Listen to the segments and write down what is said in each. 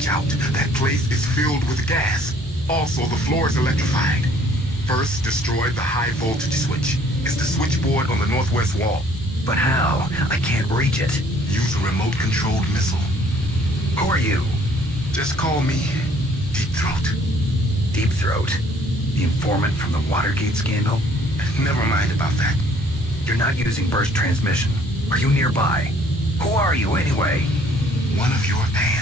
Watch out. That place is filled with gas. Also, the floor is electrified. First, destroy the high voltage switch. It's the switchboard on the northwest wall. But how? I can't reach it. Use a remote-controlled missile. Who are you? Just call me Deep Throat. Deep Throat? The informant from the Watergate scandal? Never mind about that. You're not using burst transmission. Are you nearby? Who are you, anyway? One of your fans.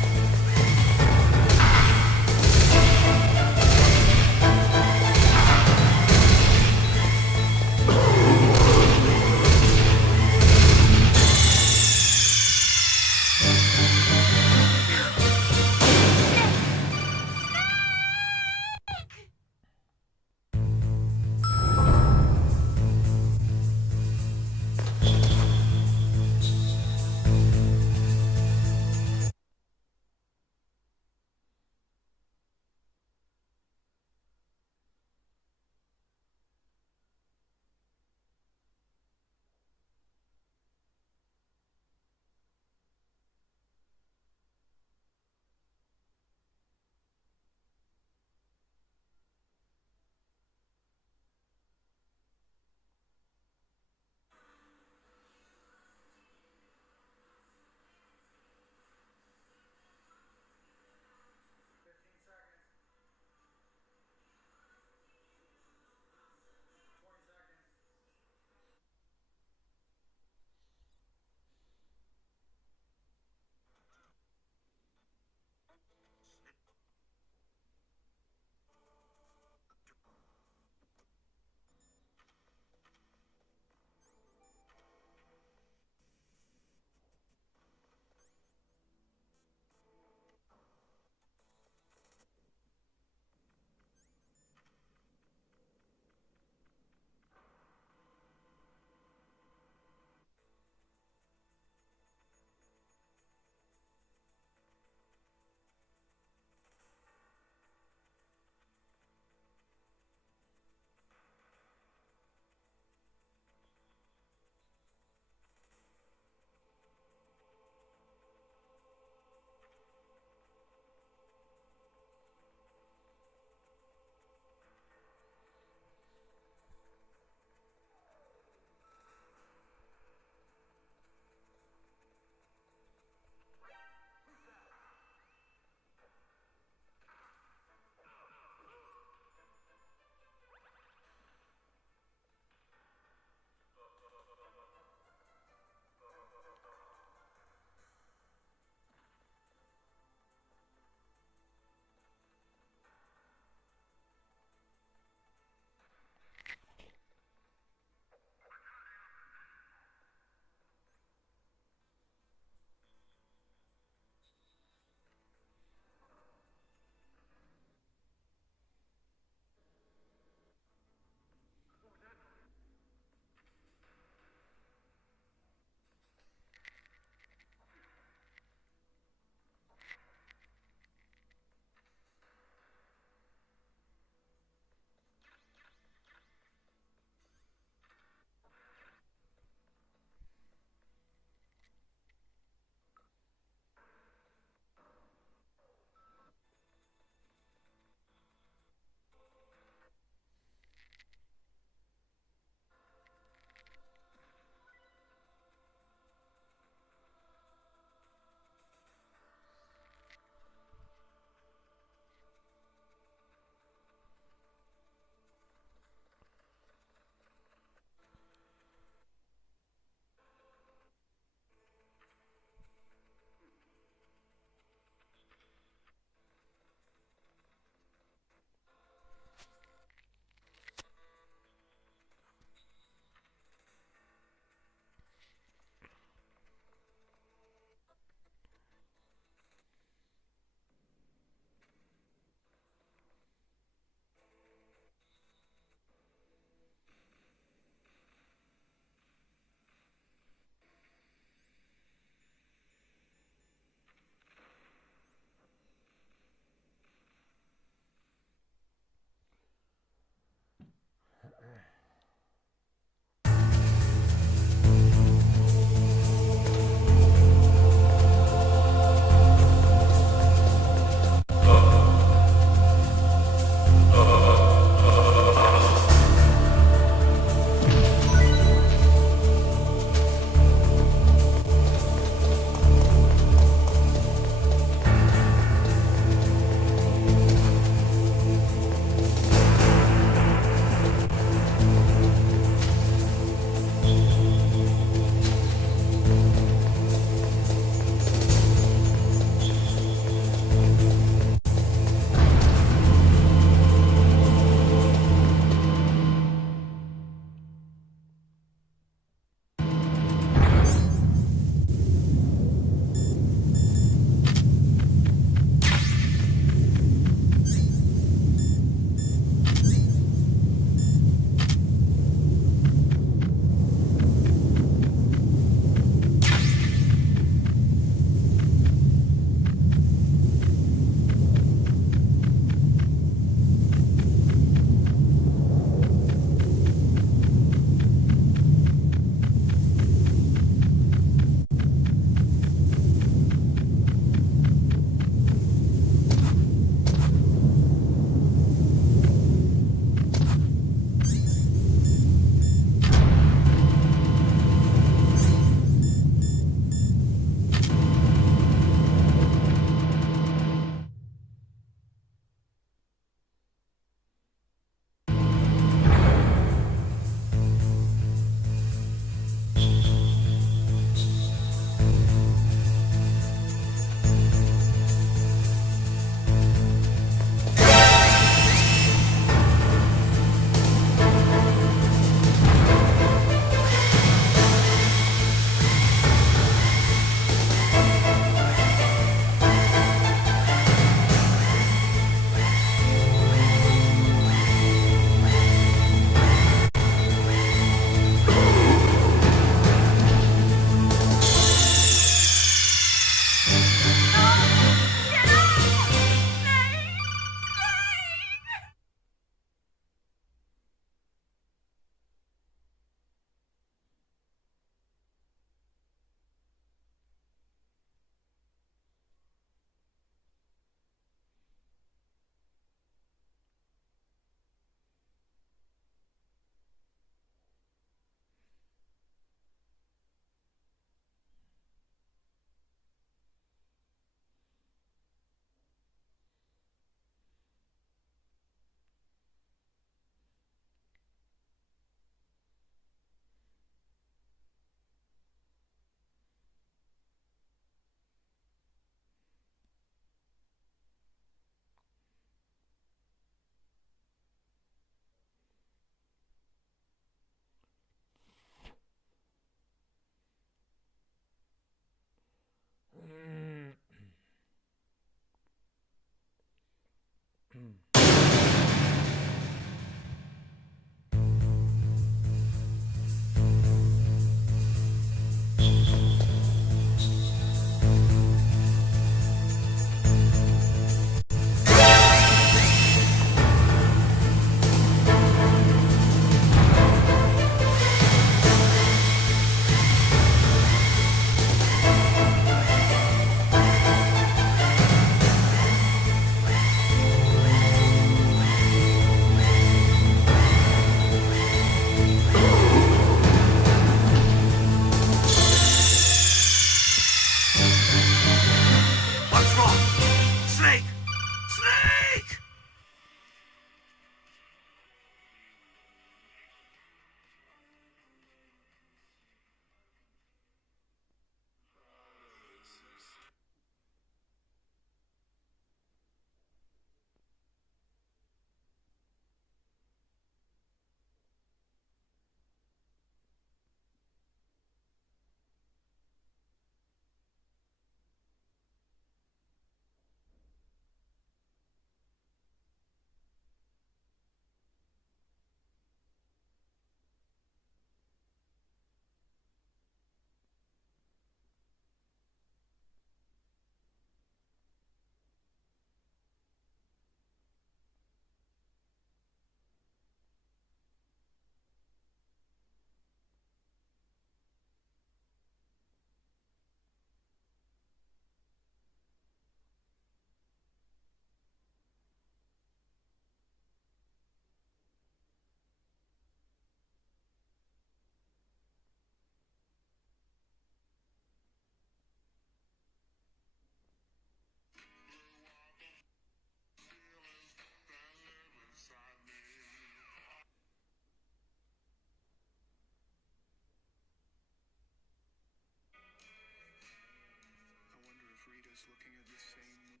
Just looking at the same,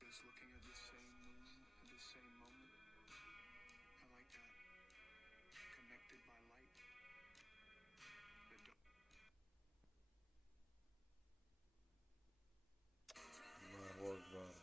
just looking at the same moon at the same moment. I like that. Connected by light. The الله أكبر.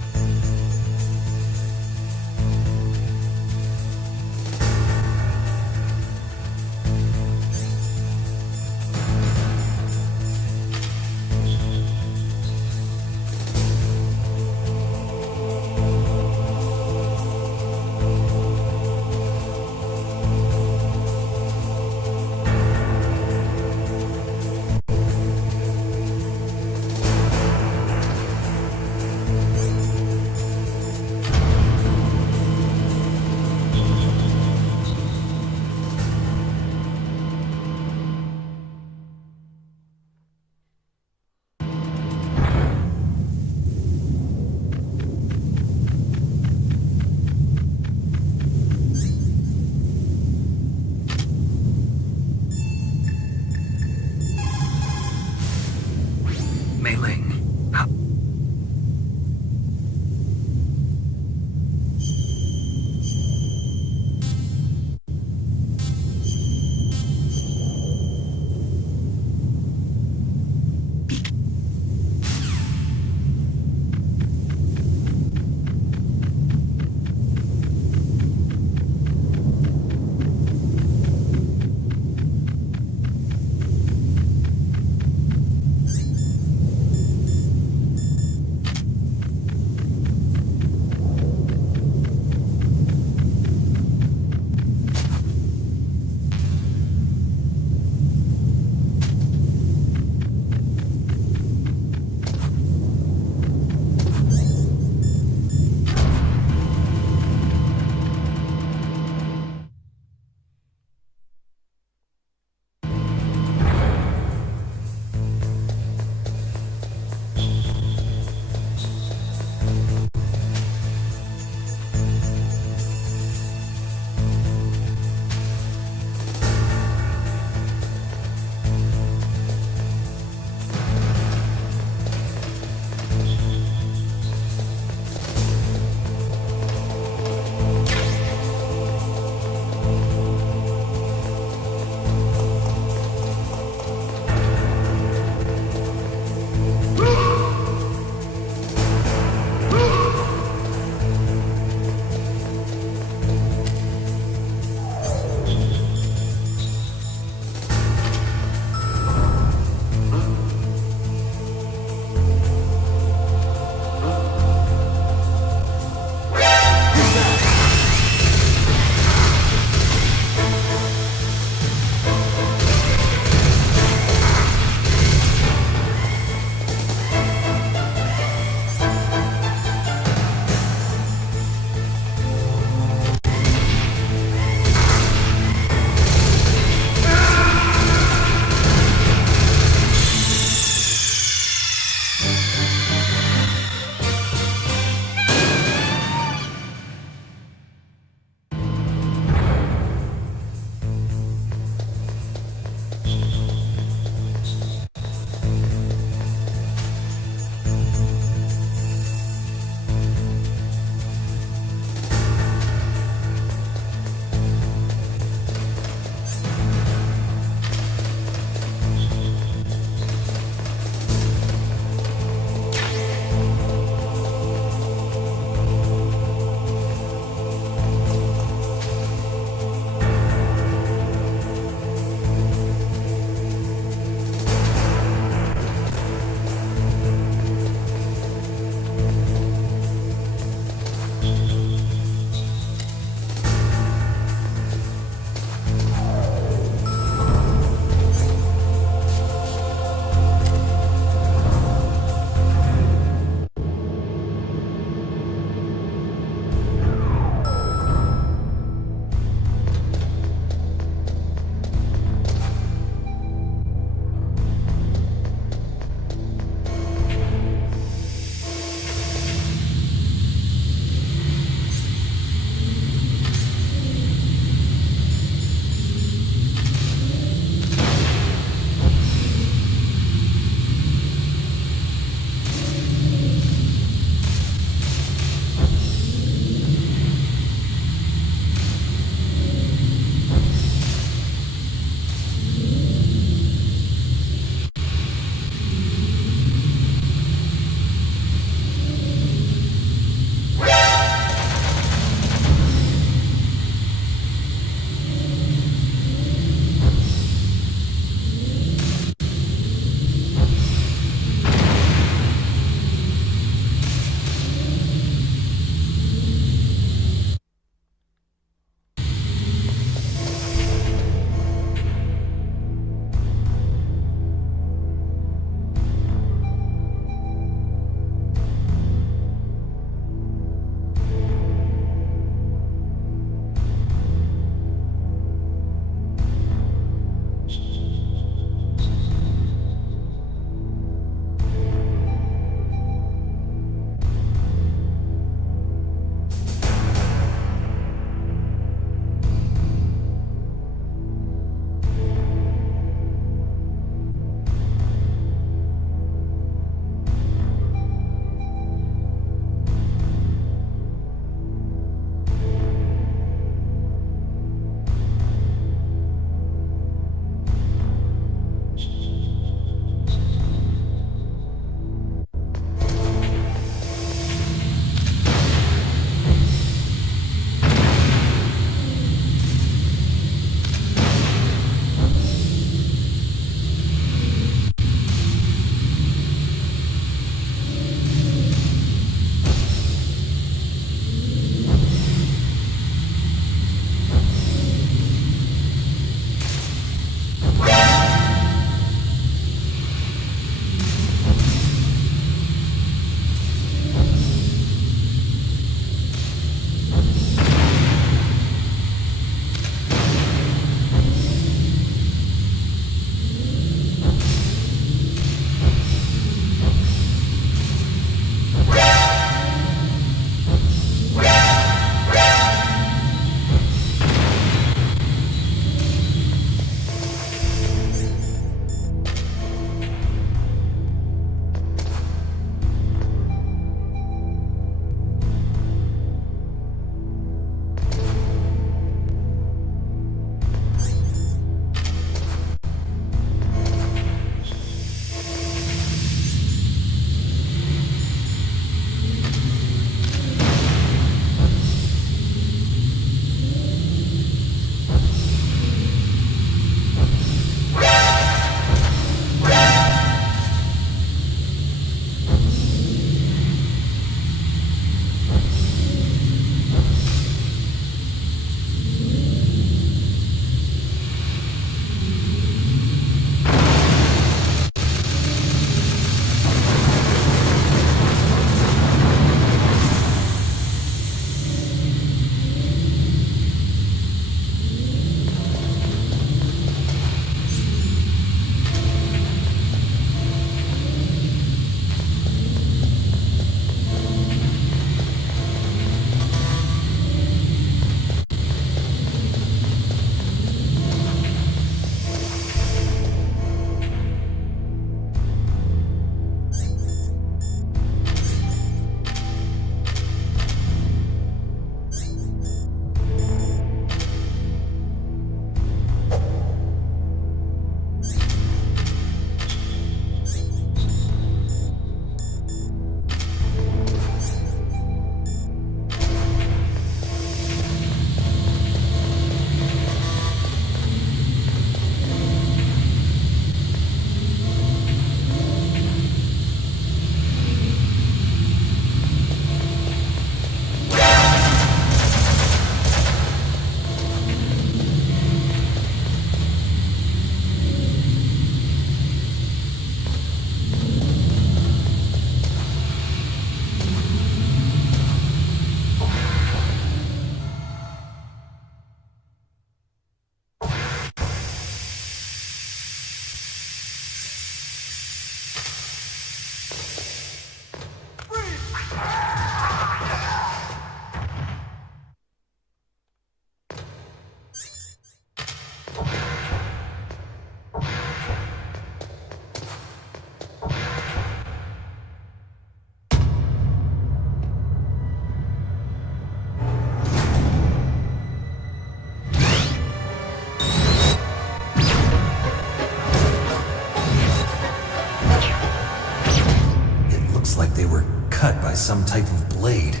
some type of blade.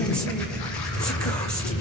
It's a ghost.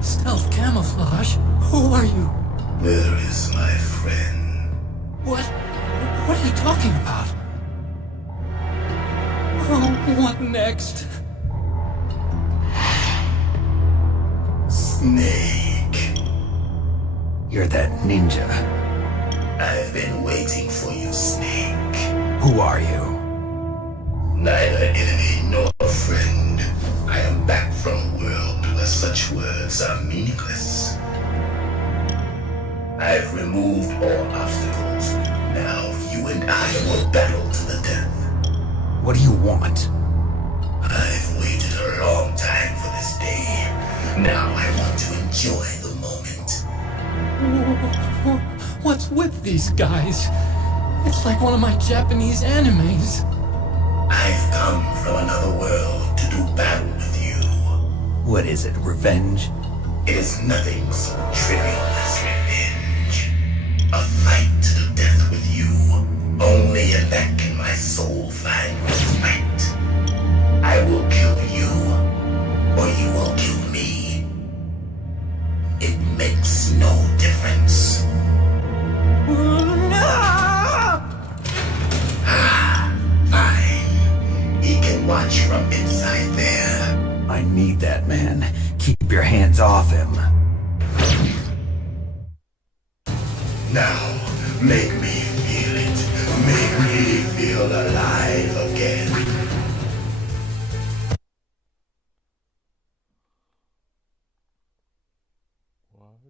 Stealth camouflage? Who are you? Where is my friend? What? What are you talking about? Oh, what next? Snake. You're that ninja. I've been waiting for you, Snake. Who are you? Neither enemy nor friend. I am back from a world where such words are meaningless. I've removed all obstacles. Now you and I will battle to the death. What do you want? I've waited a long time for this day. Now I want to enjoy the moment. What's with these guys? It's like one of my Japanese animes. I've come from another world to do battle with you. What is it, revenge? It is nothing so trivial as revenge. A fight to the death with you. Only in that can my soul find respite. I will kill you, or you will kill me. It makes no difference. Fine. He can watch from inside there. I need that man. Keep your hands off him. Now, make me feel it. Make me feel alive again. What?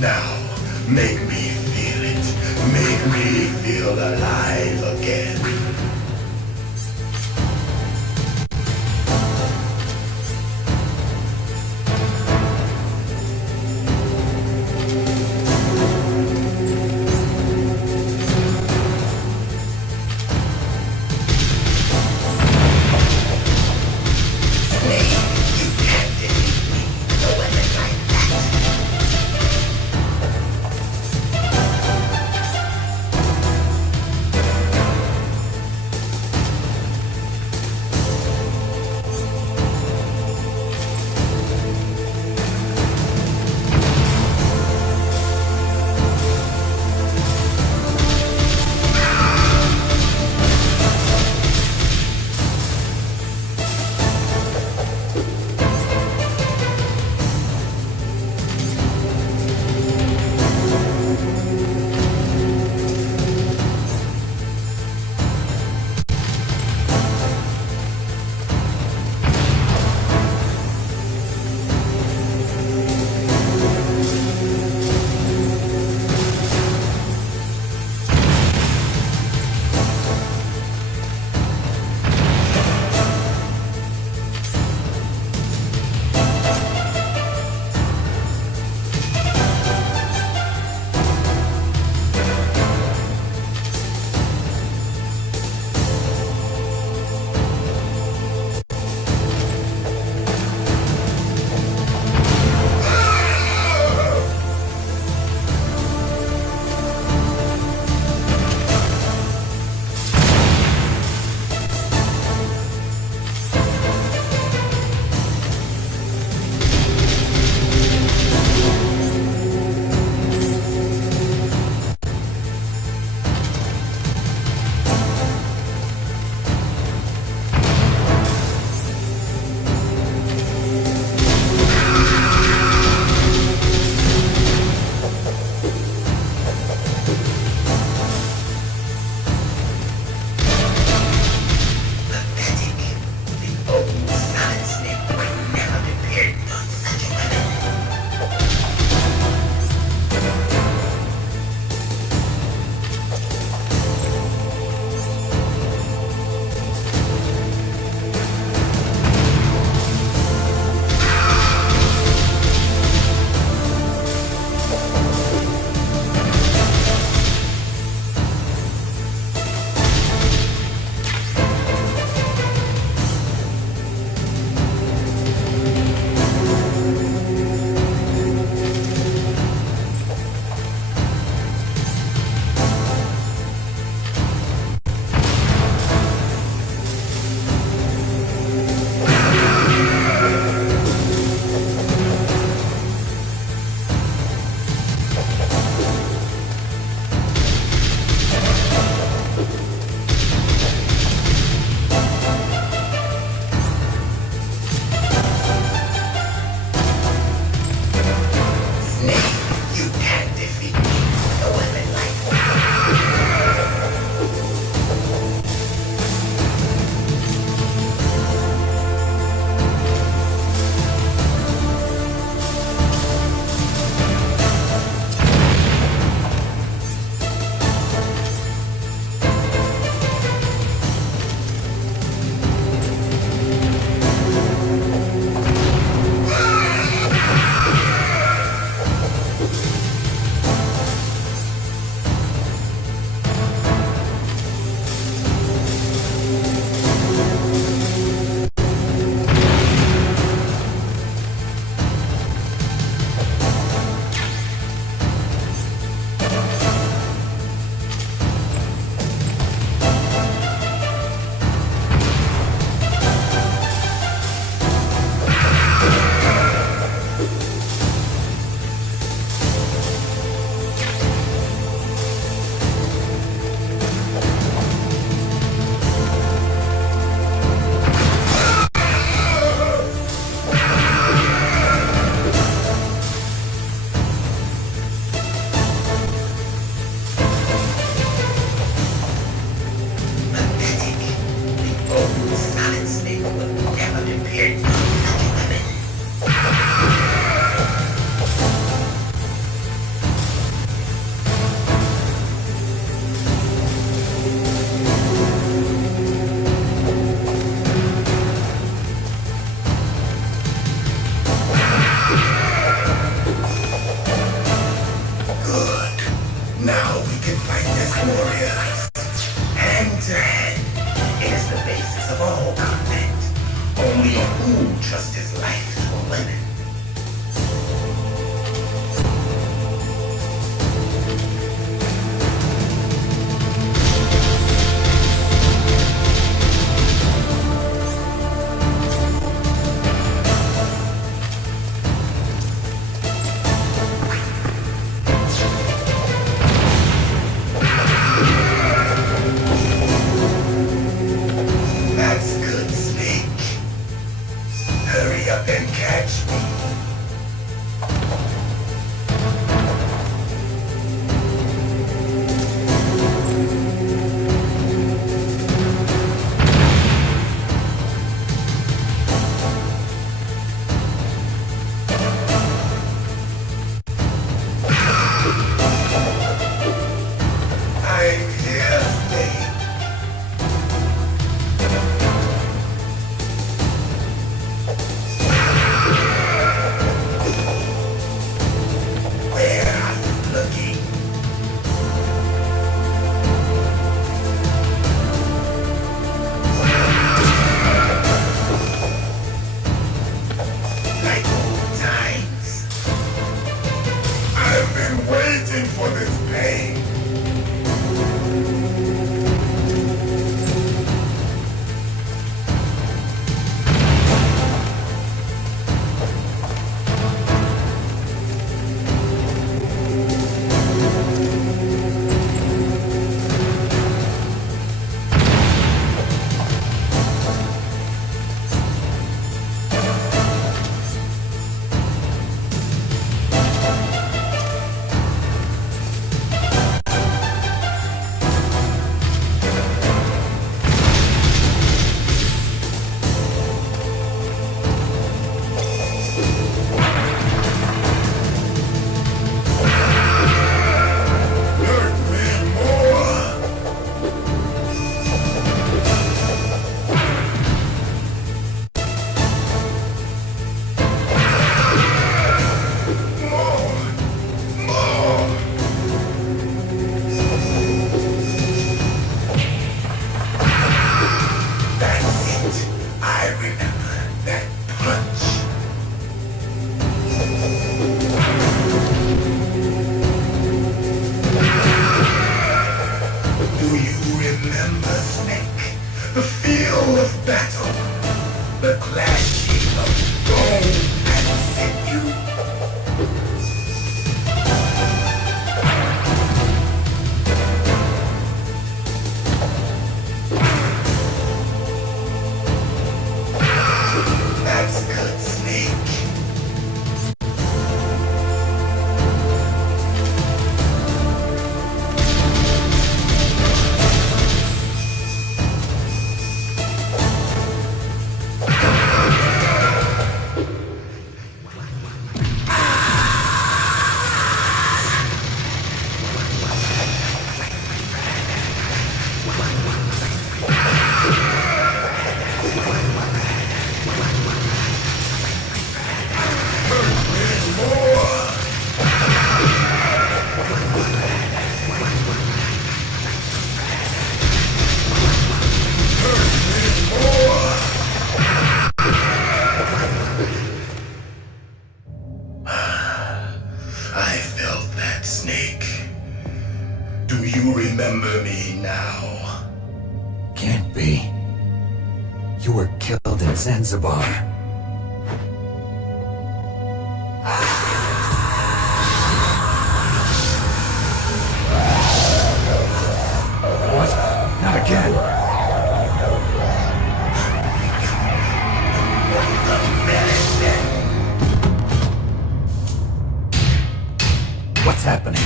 Now, make me feel it. Make me feel alive again. Good. Now we can fight as warriors. Hand to hand. It is the basis of all combat. Only a fool trusts his life to a weapon. That's good, Snake. Hurry up and catch me. I'm here, Snake. Where are you looking? Like old times. I've been waiting for this pain. Hurt me more. More. That's it. I remember that punch. Do you remember, Snake? The feel of battle. The clashing of bone and sinew. That's good, Snake. I felt that, Snake. Do you remember me now? Can't be. You were killed in Zanzibar. What? Not again. What's happening?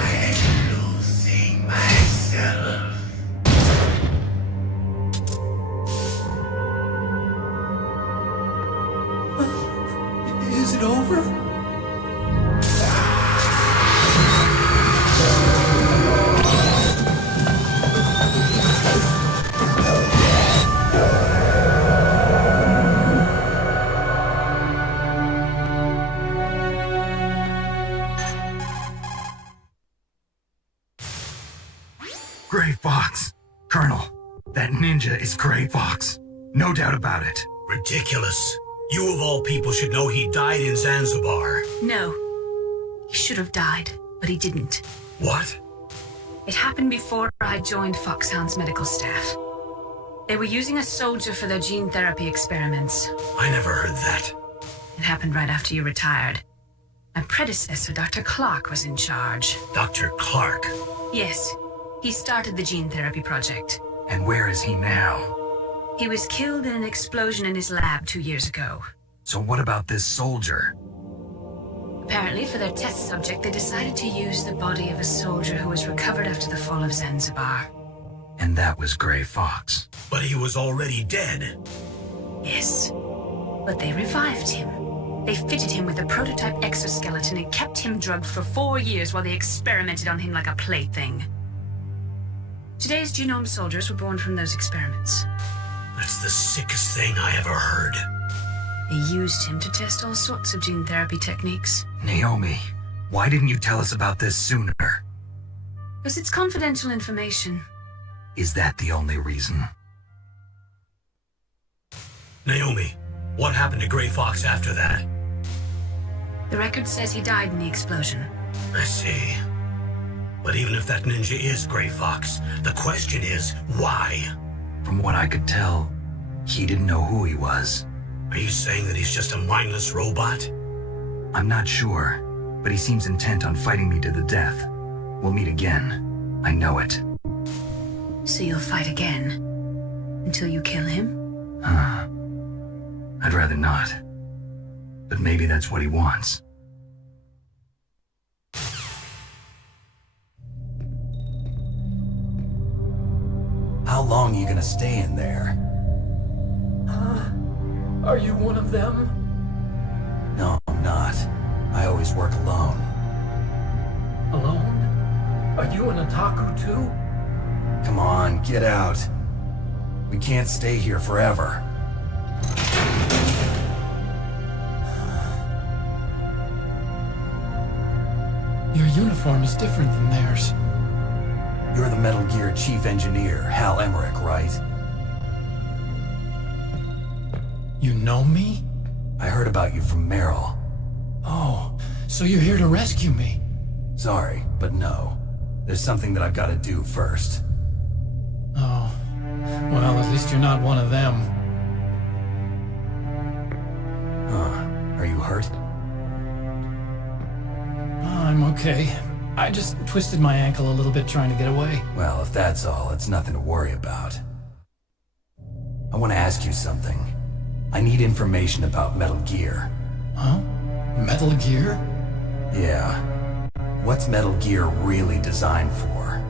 I'm losing myself. Is it over? ninja is Gray Fox. No doubt about it. Ridiculous. You of all people should know he died in Zanzibar. No. He should have died, but he didn't. What? It happened before I joined Foxhound's medical staff. They were using a soldier for their gene therapy experiments. I never heard that. It happened right after you retired. My predecessor, Dr. Clark, was in charge. Dr. Clark. Yes, he started the gene therapy project. And where is he now? He was killed in an explosion in his lab 2 years ago. So what about this soldier? Apparently, for their test subject, they decided to use the body of a soldier who was recovered after the fall of Zanzibar. And that was Gray Fox. But he was already dead. Yes, but they revived him. They fitted him with a prototype exoskeleton and kept him drugged for 4 years while they experimented on him like a plaything. Today's genome soldiers were born from those experiments. That's the sickest thing I ever heard. They used him to test all sorts of gene therapy techniques. Naomi, why didn't you tell us about this sooner? Because it's confidential information. Is that the only reason? Naomi, what happened to Gray Fox after that? The record says he died in the explosion. I see. But even if that ninja is Gray Fox, the question is, why? From what I could tell, he didn't know who he was. Are you saying that he's just a mindless robot? I'm not sure, but he seems intent on fighting me to the death. We'll meet again. I know it. So you'll fight again? Until you kill him? I'd rather not. But maybe that's what he wants. How long are you gonna stay in there? Are you one of them? No, I'm not. I always work alone. Alone? Are you an otaku too? Come on, get out. We can't stay here forever. Your uniform is different than theirs. You're the Metal Gear Chief Engineer, Hal Emmerich, right? You know me? I heard about you from Meryl. Oh, so you're here to rescue me? Sorry, but no. There's something that I've got to do first. Oh, well, at least you're not one of them. Huh. Are you hurt? I'm okay. I just twisted my ankle a little bit trying to get away. Well, if that's all, it's nothing to worry about. I want to ask you something. I need information about Metal Gear. Huh? Metal Gear? Yeah. What's Metal Gear really designed for?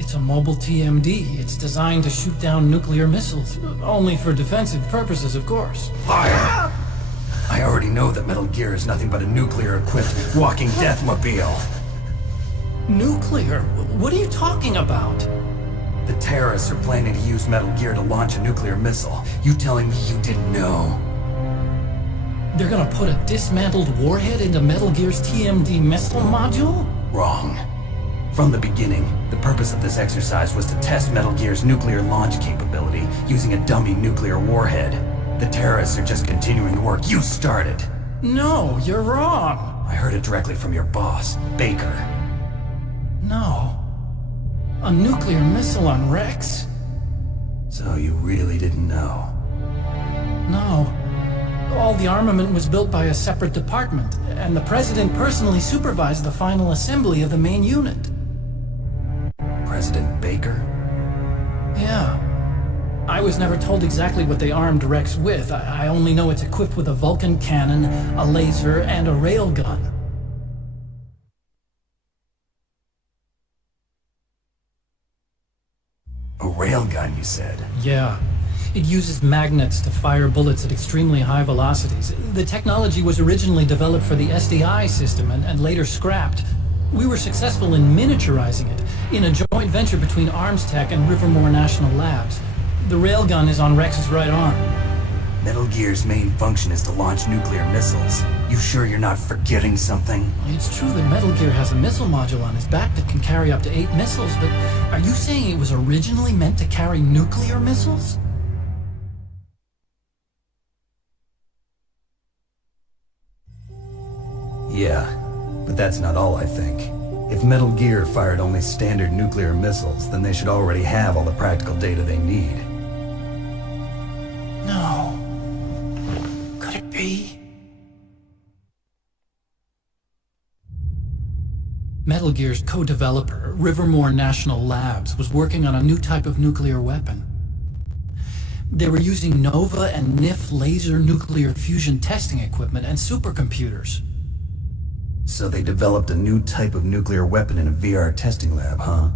It's a mobile TMD. It's designed to shoot down nuclear missiles. Only for defensive purposes, of course. Fire! I already know that Metal Gear is nothing but a nuclear-equipped walking deathmobile. Nuclear? What are you talking about? The terrorists are planning to use Metal Gear to launch a nuclear missile. You telling me you didn't know? They're gonna put a dismantled warhead into Metal Gear's TMD missile module? Wrong. From the beginning, the purpose of this exercise was to test Metal Gear's nuclear launch capability using a dummy nuclear warhead. The terrorists are just continuing the work you started. No, you're wrong. I heard it directly from your boss, Baker. No. A nuclear missile on Rex? So you really didn't know? No. All the armament was built by a separate department, and the President personally supervised the final assembly of the main unit. President Baker? Yeah. I was never told exactly what they armed Rex with. I only know it's equipped with a Vulcan cannon, a laser, and a railgun. A railgun, you said? Yeah. It uses magnets to fire bullets at extremely high velocities. The technology was originally developed for the SDI system and later scrapped. We were successful in miniaturizing it in a joint venture between Arms Tech and Rivermore National Labs. The railgun is on Rex's right arm. Metal Gear's main function is to launch nuclear missiles. You sure you're not forgetting something? It's true that Metal Gear has a missile module on his back that can carry up to 8 missiles, but are you saying it was originally meant to carry nuclear missiles? Yeah, but that's not all I think. If Metal Gear fired only standard nuclear missiles, then they should already have all the practical data they need. No. Could it be? Metal Gear's co-developer, Rivermore National Labs, was working on a new type of nuclear weapon. They were using NOVA and NIF laser nuclear fusion testing equipment and supercomputers. So they developed a new type of nuclear weapon in a VR testing lab, huh?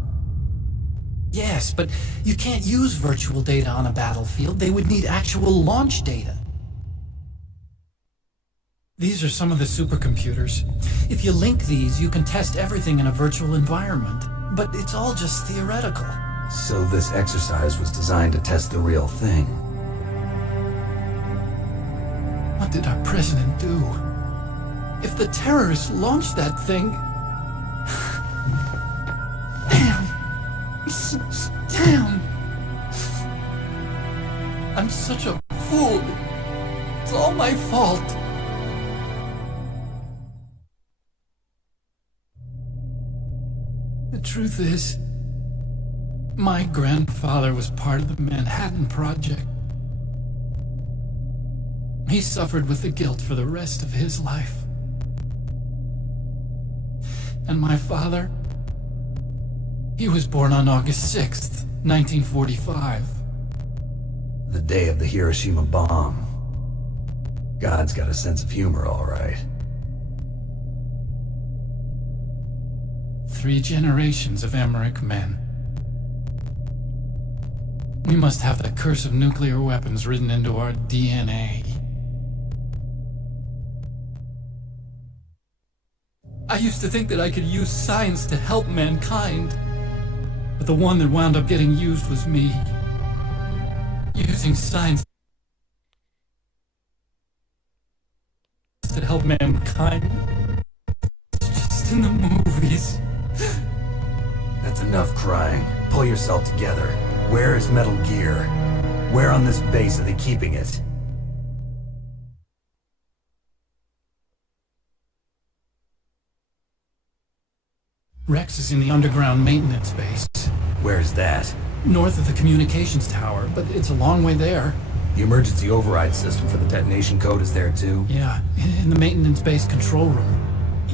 Yes, but you can't use virtual data on a battlefield. They would need actual launch data. These are some of the supercomputers. If you link these, you can test everything in a virtual environment. But it's all just theoretical. So this exercise was designed to test the real thing. What did our president do? If the terrorists launched that thing... Damn! Damn! I'm such a fool. It's all my fault. The truth is, my grandfather was part of the Manhattan Project. He suffered with the guilt for the rest of his life. And my father, he was born on August 6th, 1945. The day of the Hiroshima bomb. God's got a sense of humor, all right. 3 generations of Emmerich men. We must have the curse of nuclear weapons written into our DNA. I used to think that I could use science to help mankind, but the one that wound up getting used was me. Using science to help mankind. It's just in the movies. That's enough crying. Pull yourself together. Where is Metal Gear? Where on this base are they keeping it? Rex is in the underground maintenance base. Where's that? North of the communications tower, but it's a long way there. The emergency override system for the detonation code is there too? Yeah, in the maintenance base control room.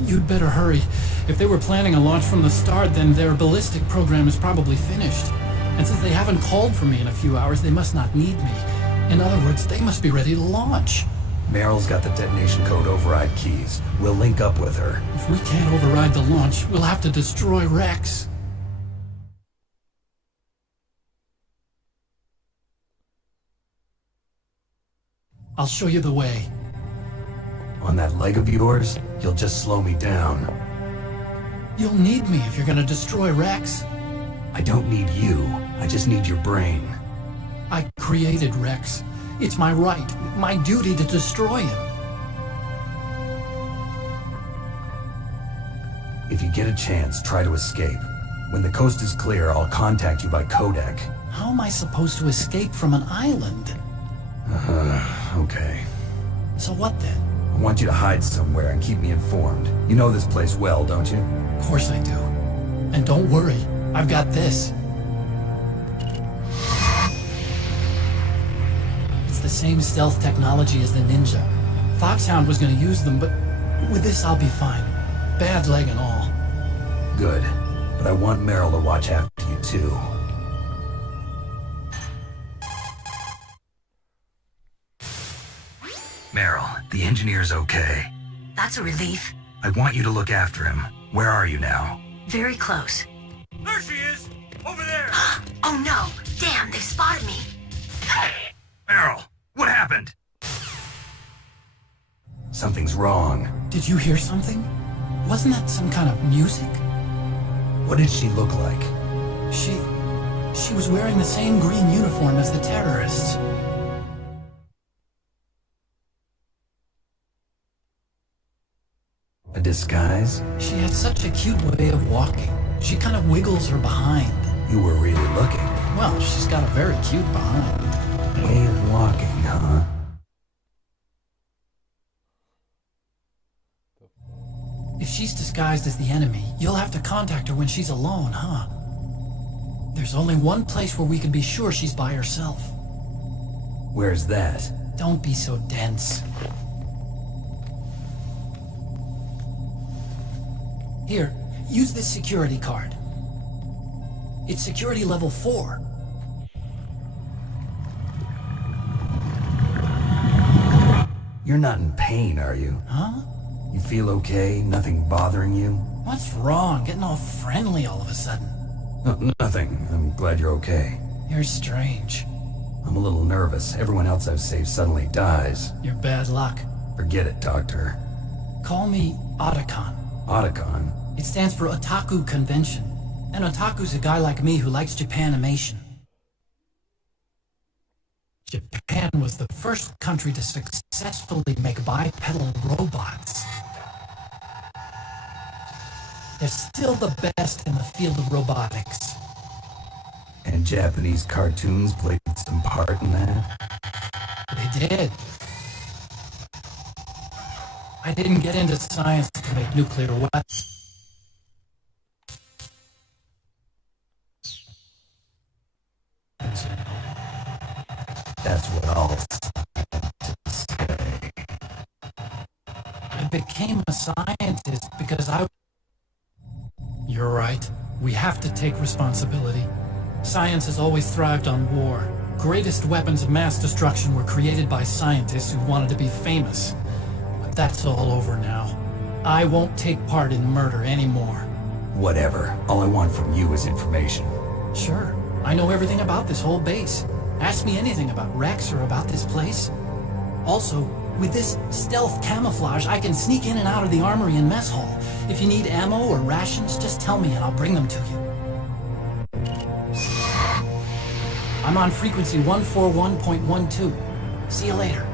You'd better hurry. If they were planning a launch from the start, then their ballistic program is probably finished. And since they haven't called for me in a few hours, they must not need me. In other words, they must be ready to launch. Meryl's got the detonation code override keys. We'll link up with her. If we can't override the launch, we'll have to destroy Rex. I'll show you the way. On that leg of yours, you'll just slow me down. You'll need me if you're gonna destroy Rex. I don't need you. I just need your brain. I created Rex. It's my right, my duty to destroy him. If you get a chance, try to escape. When the coast is clear, I'll contact you by codec. How am I supposed to escape from an island? Okay. So what then? I want you to hide somewhere and keep me informed. You know this place well, don't you? Of course I do. And don't worry, I've got this. It's the same stealth technology as the Ninja. Foxhound was gonna use them, but with this I'll be fine. Bad leg and all. Good. But I want Meryl to watch after you too. Meryl, the engineer's okay. That's a relief. I want you to look after him. Where are you now? Very close. There she is! Over there! Oh no! Damn, they've spotted me! Meryl, what happened? Something's wrong. Did you hear something? Wasn't that some kind of music? What did she look like? She was wearing the same green uniform as the terrorists. disguise? She had such a cute way of walking. She kind of wiggles her behind. You were really looking. Well, she's got a very cute behind. Way of walking, huh? If she's disguised as the enemy, you'll have to contact her when she's alone, huh? There's only one place where we can be sure she's by herself. Where's that? Don't be so dense. Here, use this security card. It's security level 4. You're not in pain, are you? Huh? You feel okay? Nothing bothering you? What's wrong? Getting all friendly all of a sudden. No, nothing. I'm glad you're okay. You're strange. I'm a little nervous. Everyone else I've saved suddenly dies. You're bad luck. Forget it, Doctor. Call me Otacon. Otacon? It stands for Otaku Convention. An otaku's a guy like me who likes Japanimation. Japan was the first country to successfully make bipedal robots. They're still the best in the field of robotics. And Japanese cartoons played some part in that? They did. I didn't get into science to make nuclear weapons. That's what I'll say. I became a scientist because You're right. We have to take responsibility. Science has always thrived on war. Greatest weapons of mass destruction were created by scientists who wanted to be famous. But that's all over now. I won't take part in murder anymore. Whatever. All I want from you is information. Sure. I know everything about this whole base. Ask me anything about Rex or about this place. Also, with this stealth camouflage, I can sneak in and out of the armory and mess hall. If you need ammo or rations, just tell me and I'll bring them to you. I'm on frequency 141.12. See you later.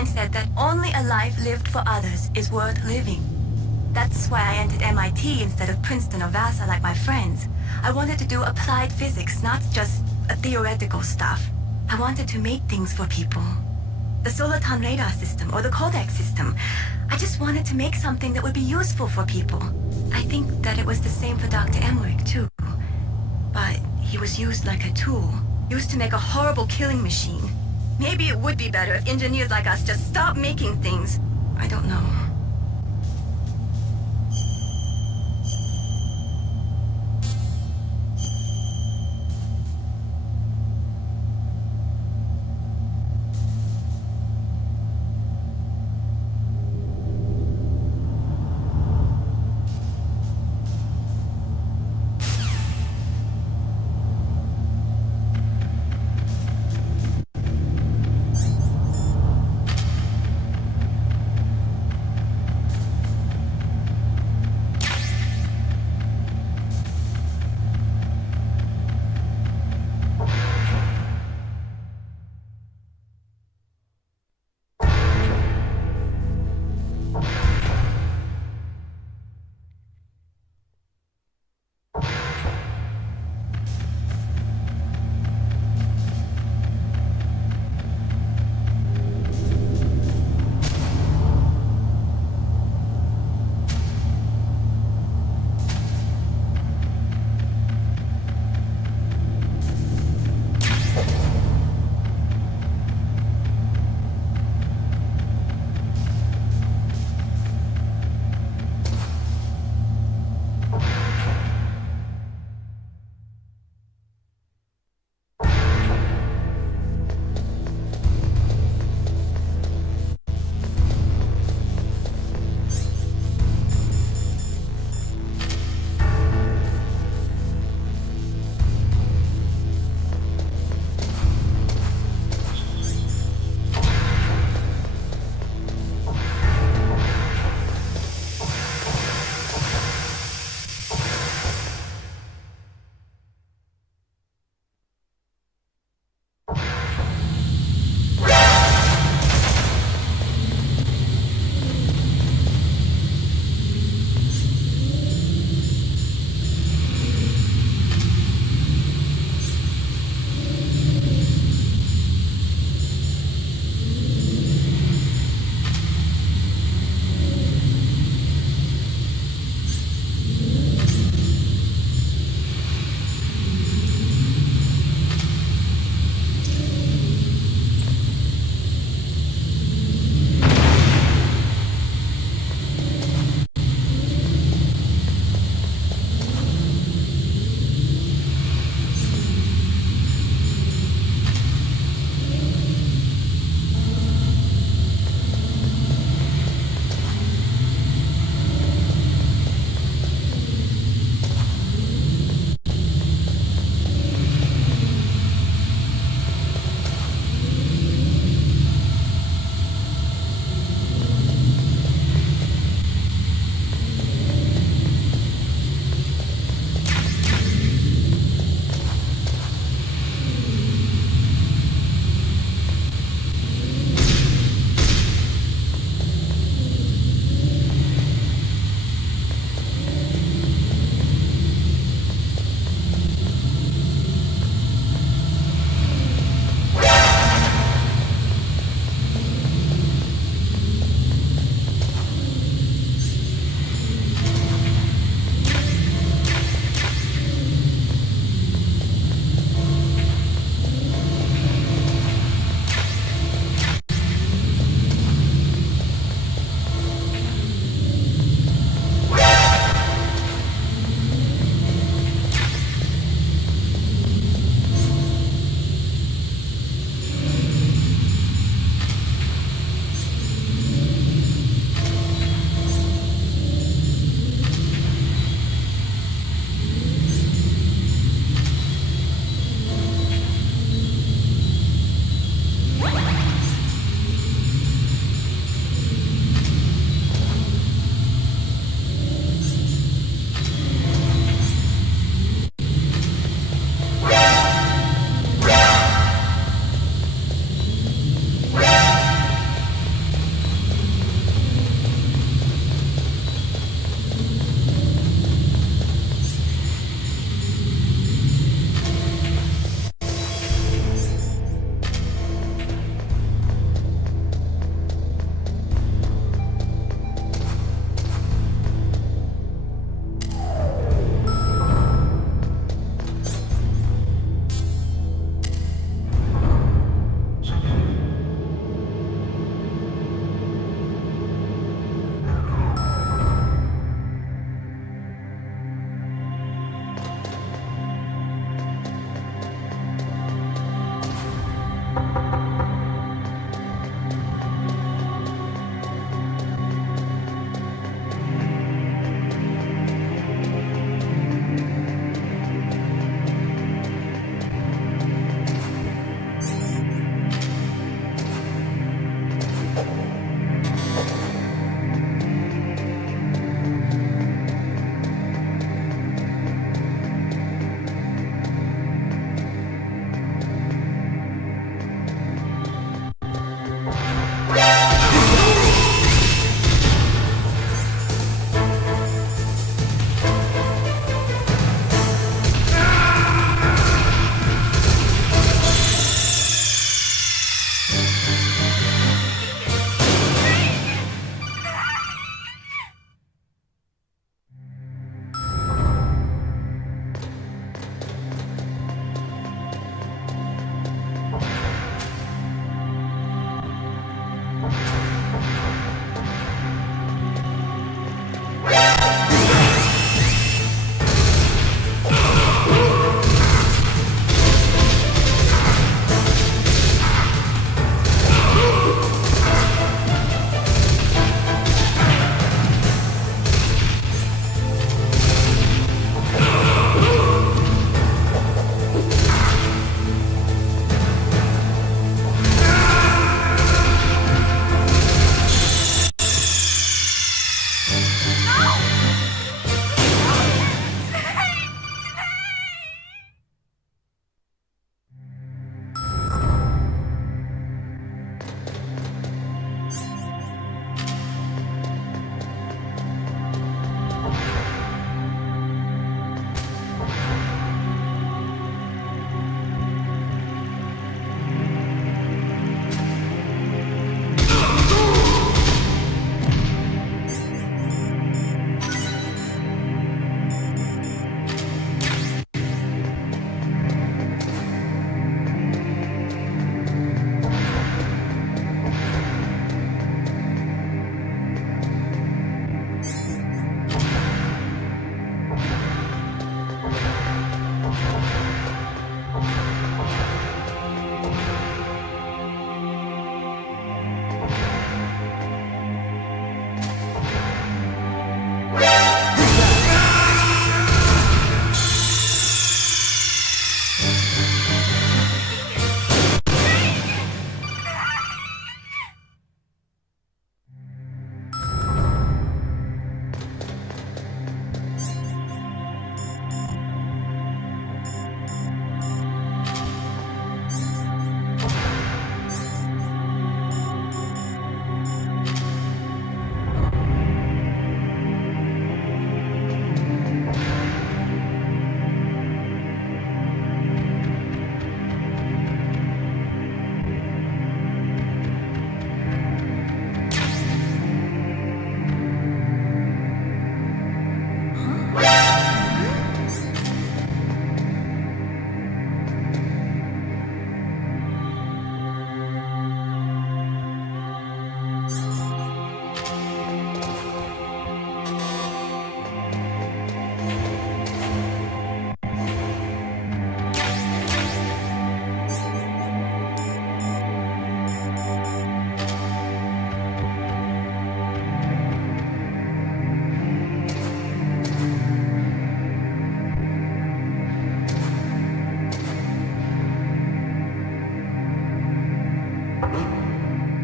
Einstein said that only a life lived for others is worth living. That's why I entered MIT instead of Princeton or Vassar like my friends. I wanted to do applied physics, not just a theoretical stuff. I wanted to make things for people. The Soliton radar system or the Codex system. I just wanted to make something that would be useful for people. I think that it was the same for Dr. Emmerich, too. But he was used like a tool, used to make a horrible killing machine. Maybe it would be better if engineers like us just stopped making things. I don't know.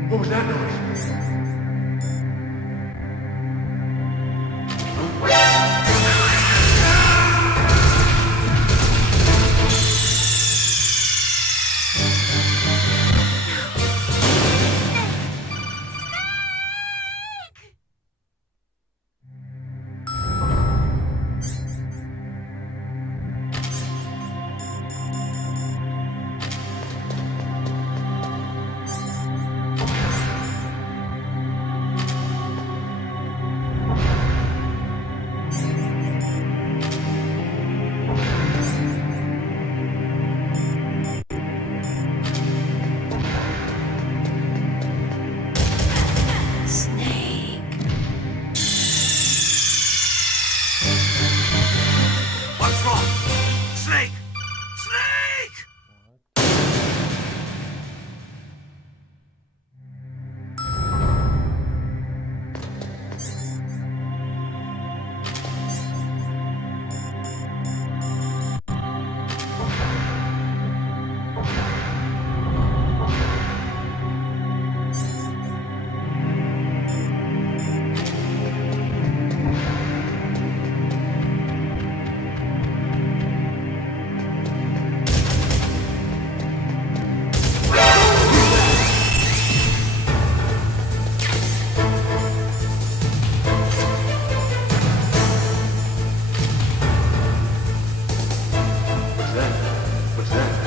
What was that noise? What's wrong? Snake! Snake! What's that?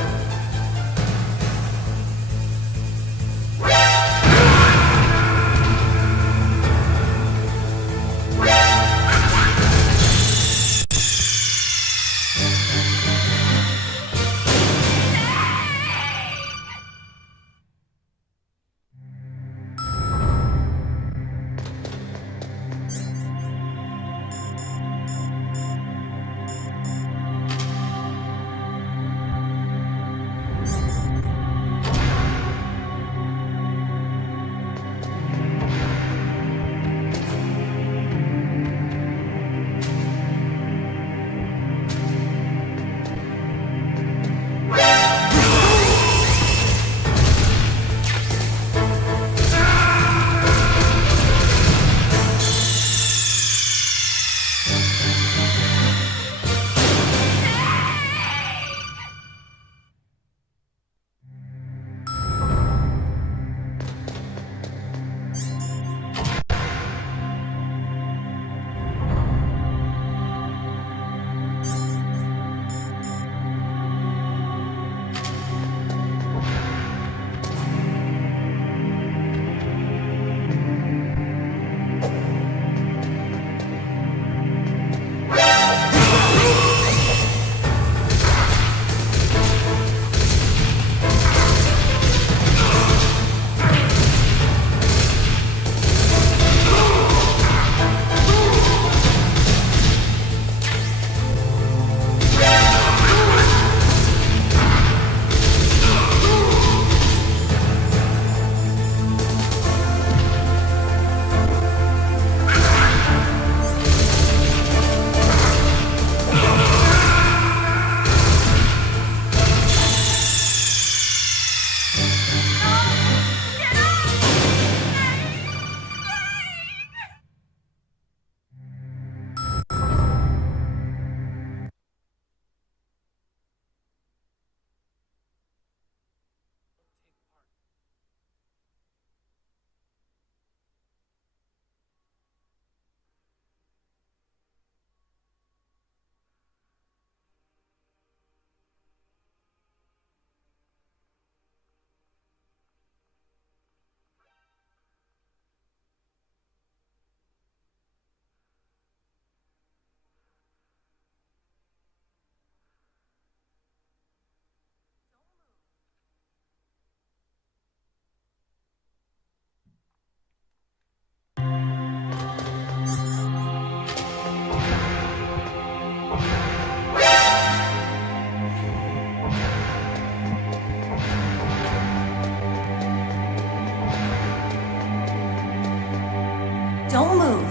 Don't move.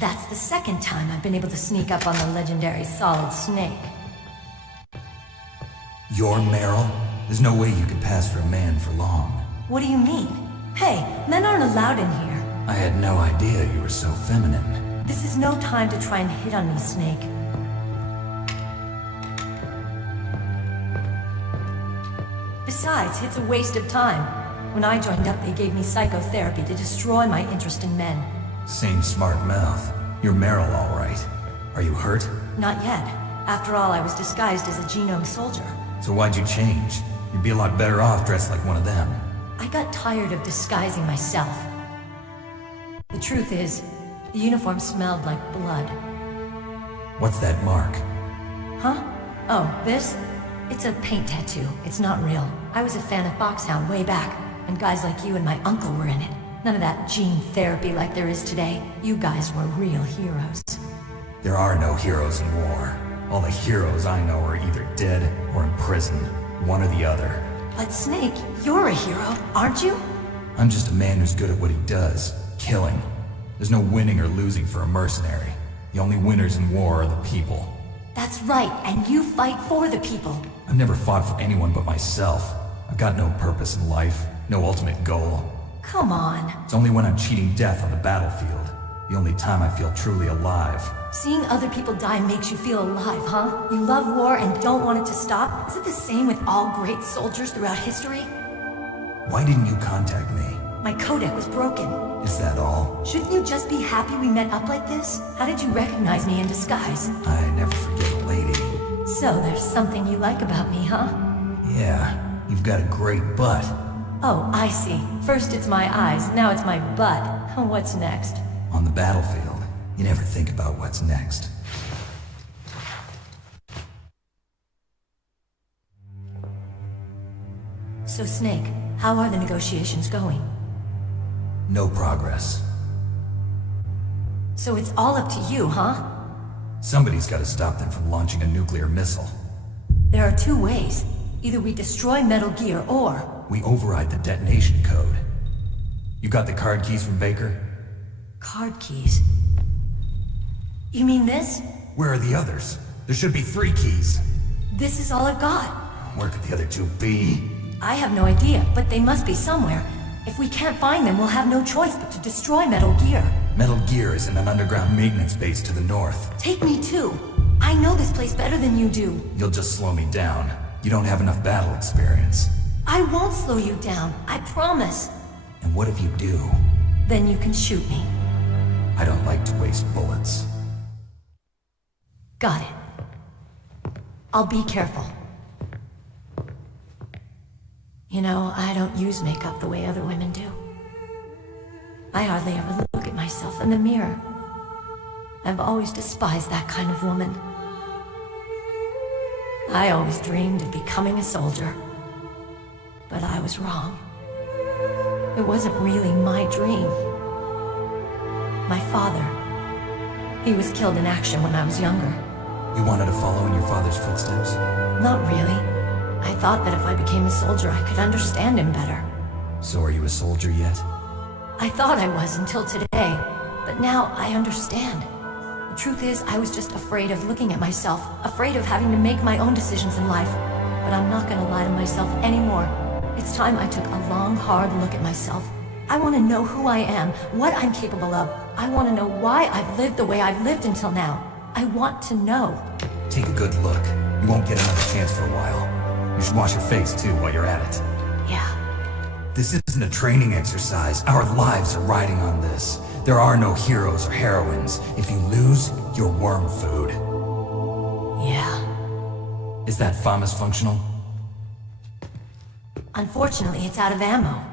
That's the second time I've been able to sneak up on the legendary Solid Snake. You're Meryl? There's no way you could pass for a man for long. What do you mean? Hey, men aren't allowed in here. I had no idea you were so feminine. This is no time to try and hit on me, Snake. Besides, it's a waste of time. When I joined up, they gave me psychotherapy to destroy my interest in men. Same smart mouth. You're Meryl, all right. Are you hurt? Not yet. After all, I was disguised as a genome soldier. So why'd you change? You'd be a lot better off dressed like one of them. I got tired of disguising myself. The truth is, the uniform smelled like blood. What's that mark? Huh? Oh, this? It's a paint tattoo. It's not real. I was a fan of Foxhound way back, and guys like you and my uncle were in it. None of that gene therapy like there is today. You guys were real heroes. There are no heroes in war. All the heroes I know are either dead or in prison. One or the other. But Snake, you're a hero, aren't you? I'm just a man who's good at what he does. Killing. There's no winning or losing for a mercenary. The only winners in war are the people. That's right, and you fight for the people. I've never fought for anyone but myself. I've got no purpose in life, no ultimate goal. Come on. It's only when I'm cheating death on the battlefield. The only time I feel truly alive. Seeing other people die makes you feel alive, huh? You love war and don't want it to stop? Is it the same with all great soldiers throughout history? Why didn't you contact me? My codec was broken. Is that all? Shouldn't you just be happy we met up like this? How did you recognize me in disguise? I never forget a lady. So there's something you like about me, huh? Yeah, you've got a great butt. Oh, I see. First it's my eyes, now it's my butt. What's next? On the battlefield, you never think about what's next. So Snake, how are the negotiations going? No progress. So it's all up to you, huh? Somebody's got to stop them from launching a nuclear missile. There are two ways. Either we destroy Metal Gear, or... we override the detonation code. You got the card keys from Baker? Card keys? You mean this? Where are the others? There should be 3 keys. This is all I've got. Where could the other 2 be? I have no idea, but they must be somewhere. If we can't find them, we'll have no choice but to destroy Metal Gear. Metal Gear is in an underground maintenance base to the north. Take me too. I know this place better than you do. You'll just slow me down. You don't have enough battle experience. I won't slow you down, I promise. And what if you do? Then you can shoot me. I don't like to waste bullets. Got it. I'll be careful. You know, I don't use makeup the way other women do. I hardly ever look at myself in the mirror. I've always despised that kind of woman. I always dreamed of becoming a soldier. But I was wrong. It wasn't really my dream. My father, he was killed in action when I was younger. You wanted to follow in your father's footsteps? Not really. I thought that if I became a soldier, I could understand him better. So are you a soldier yet? I thought I was until today, but now I understand. The truth is, I was just afraid of looking at myself, afraid of having to make my own decisions in life. But I'm not gonna lie to myself anymore. It's time I took a long, hard look at myself. I want to know who I am, what I'm capable of. I want to know why I've lived the way I've lived until now. I want to know. Take a good look. You won't get another chance for a while. You should wash your face, too, while you're at it. Yeah. This isn't a training exercise. Our lives are riding on this. There are no heroes or heroines. If you lose, you're worm food. Yeah. Is that FAMAS functional? Unfortunately, it's out of ammo.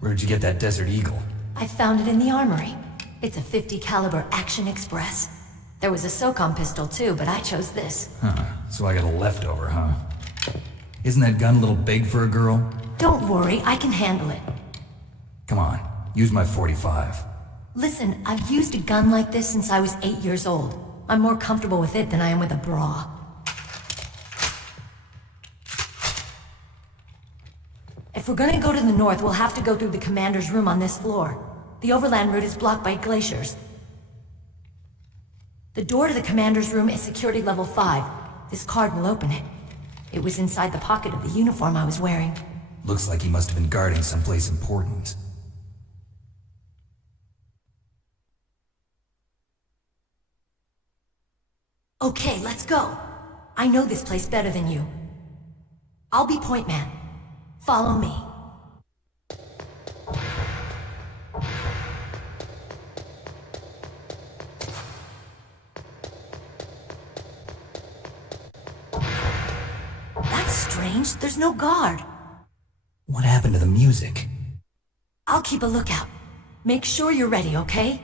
Where'd you get that Desert Eagle? I found it in the armory. It's a .50 caliber Action Express. There was a SOCOM pistol too, but I chose this. Huh, so I got a leftover, huh? Isn't that gun a little big for a girl? Don't worry, I can handle it. Come on, use my .45. Listen, I've used a gun like this since I was 8 years old. I'm more comfortable with it than I am with a bra. If we're gonna go to the north, we'll have to go through the commander's room on this floor. The overland route is blocked by glaciers. The door to the commander's room is security level 5. This card will open it. It was inside the pocket of the uniform I was wearing. Looks like he must have been guarding someplace important. Okay, let's go. I know this place better than you. I'll be point man. Follow me. That's strange. There's no guard. What happened to the music? I'll keep a lookout. Make sure you're ready, okay?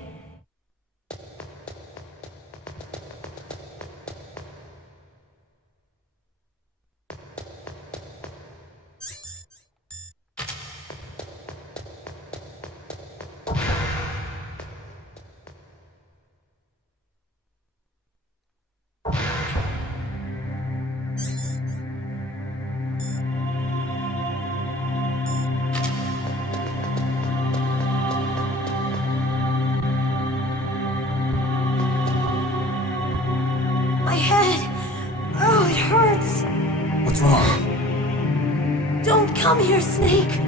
My head! Oh, it hurts! What's wrong? Don't come here, Snake!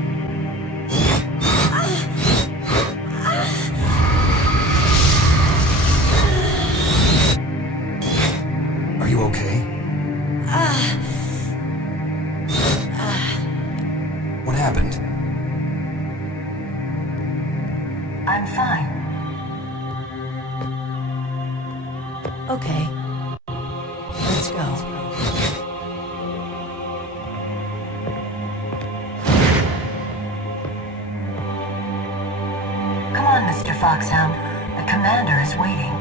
Are you okay? What happened? I'm fine. Okay. Let's go. Come on, Mr. Foxhound. The commander is waiting.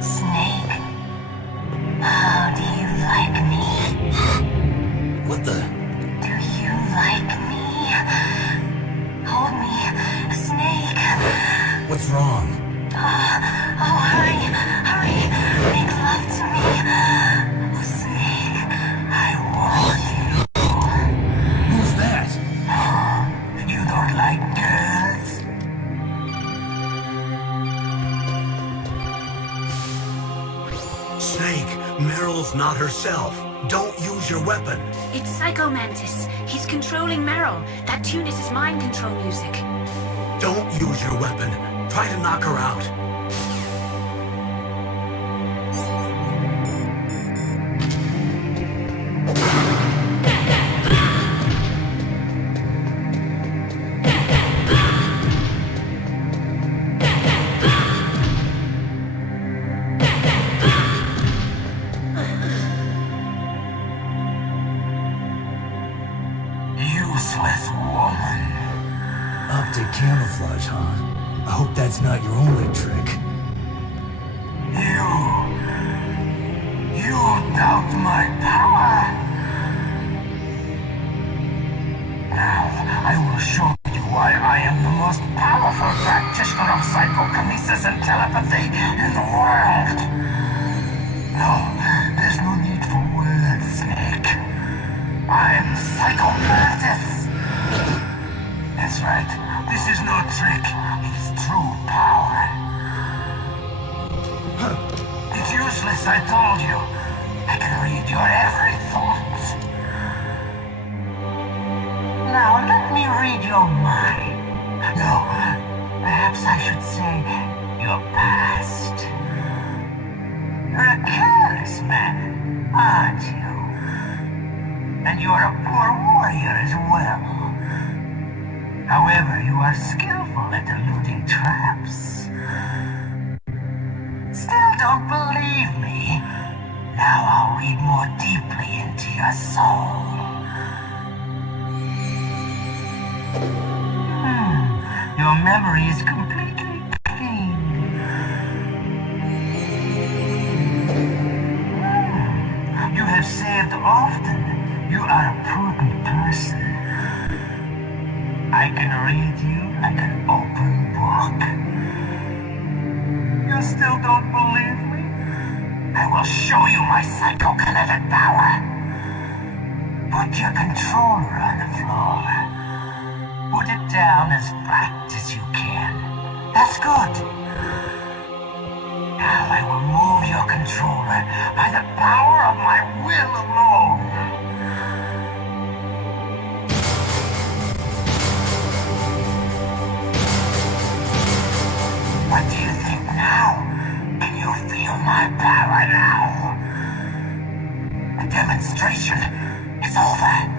Snake, how do you like me? What the? Do you like me? Hold me, Snake. What's wrong? Oh, hurry, hurry. Make love to me. Oh, Snake, I want you. Who's that? You don't like girls? Snake, Meryl's not herself. Don't use your weapon. It's Psycho Mantis. He's controlling Meryl. That tune is his mind control music. Don't use your weapon. Try to knock her out. Useless woman. Optic camouflage, huh? I hope that's not your only trick. You doubt my power? Now, I will show you why I am the most powerful practitioner of psychokinesis and telepathy in the world. No, there's no need for words, Snake. I'm Psycho Mantis. That's right. This is no trick. It's true power. It's useless, I told you. I can read your every thought. Now, let me read your mind. No, perhaps I should say your past. You're a careless man, aren't you? And you're a poor warrior as well. However, you are skillful at eluding traps. Still don't believe me? Now I'll read more deeply into your soul. Your memory is completely clean. You have saved often, You are a prudent person. I can read you like an open book. You still don't believe me? I will show you my psychokinetic power. Put your controller on the floor. Put it down as flat as you can. That's good. Now I will move your controller by the power of my will alone. What do you think now? Can you feel my power now? The demonstration is over.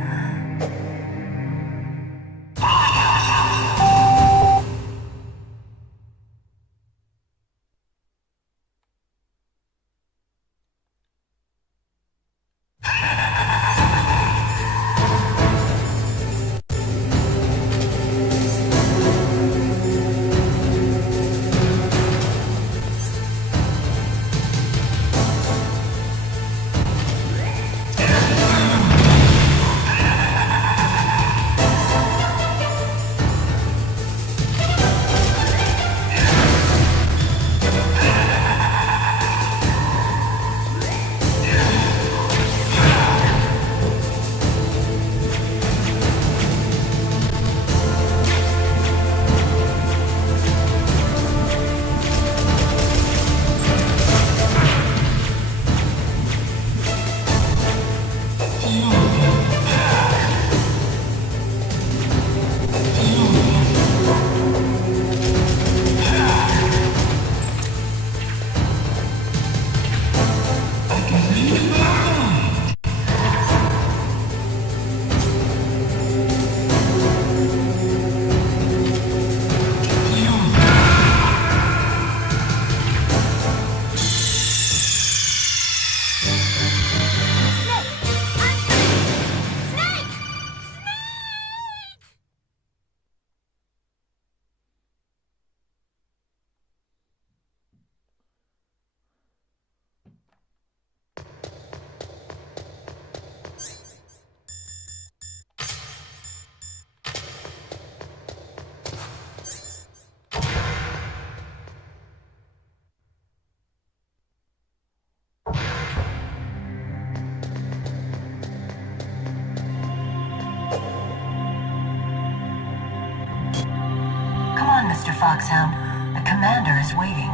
Mr. Foxhound. The commander is waiting.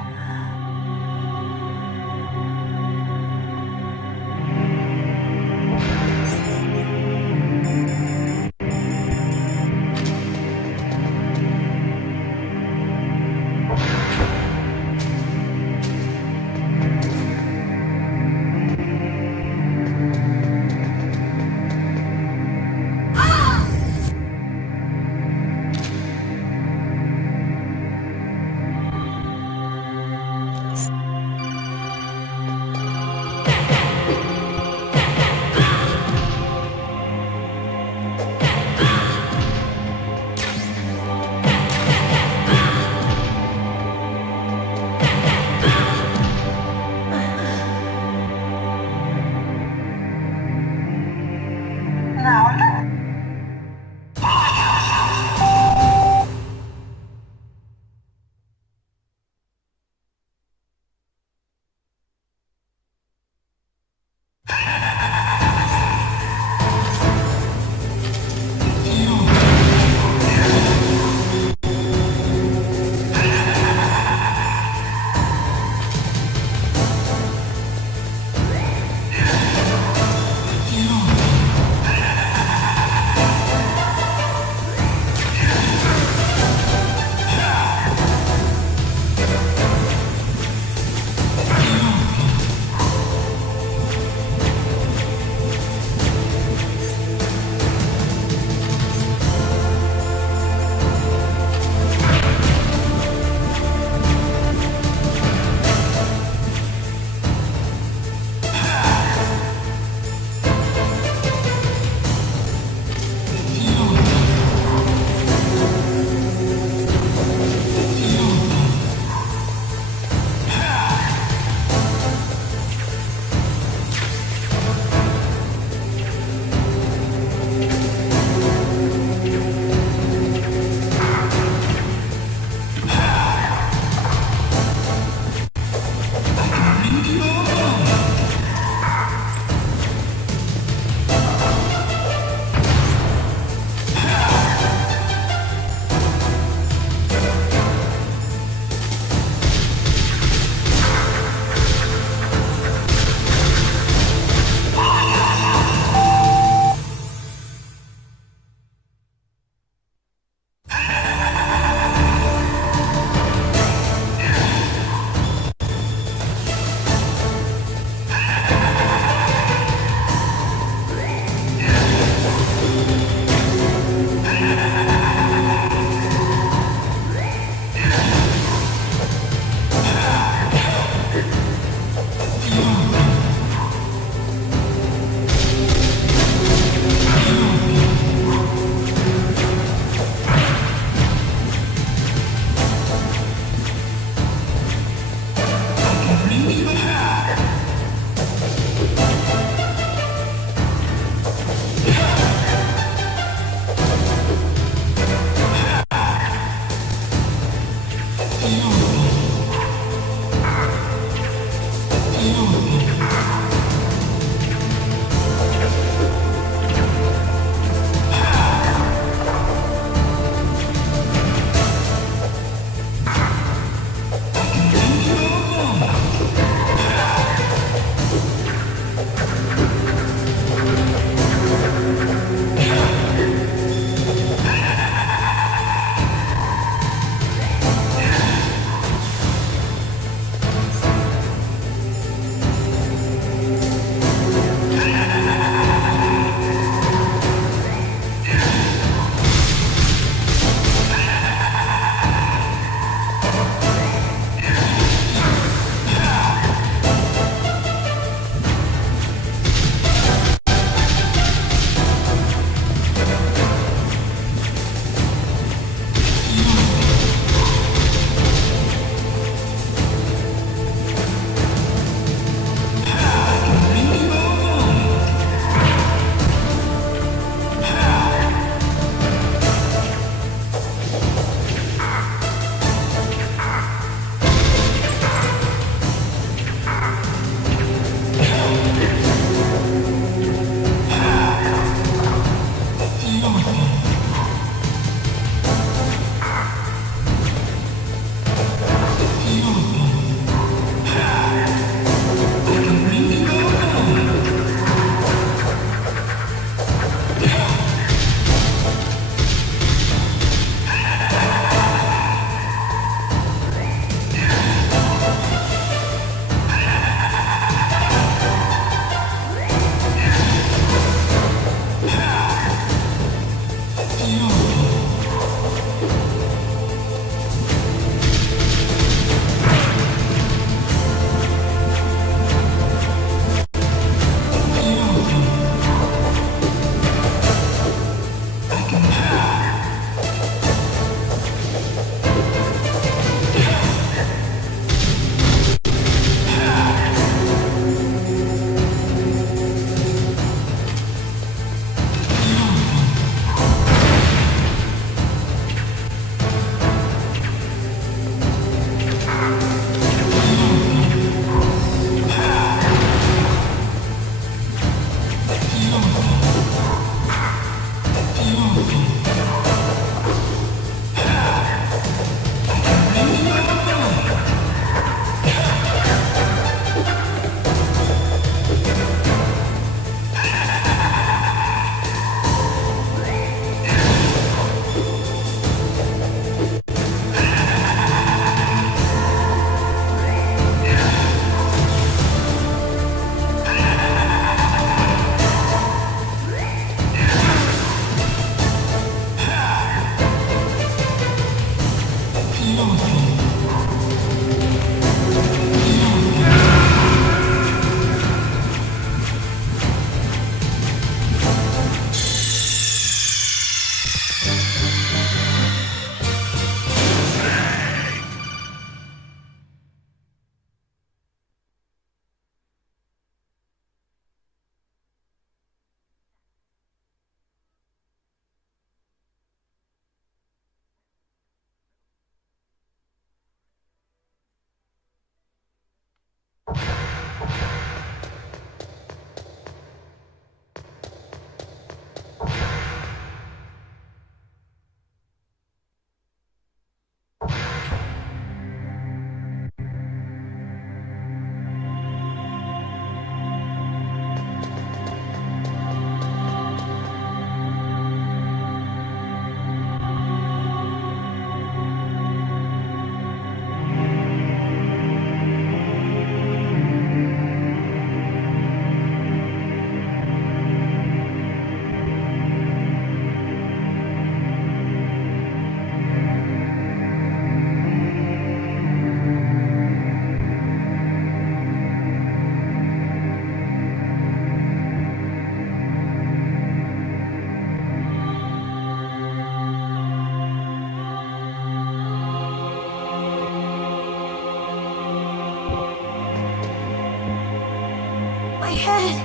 My head.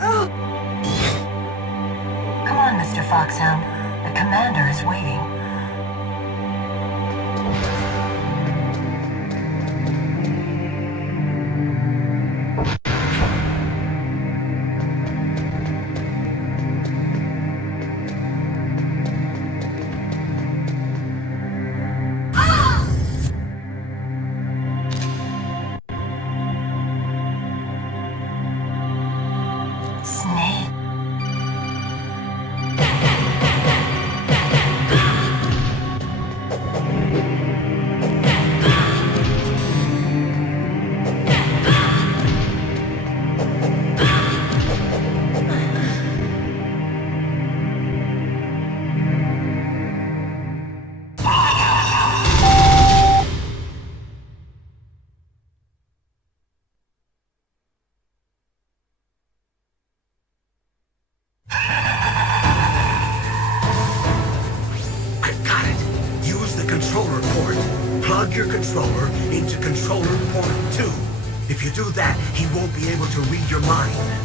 Oh. Come on, Mr. Foxhound. The commander is waiting. Snake. I've got it. Use the controller port. Plug your controller into controller port 2. If you do that, he won't be able to read your mind.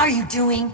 are you doing?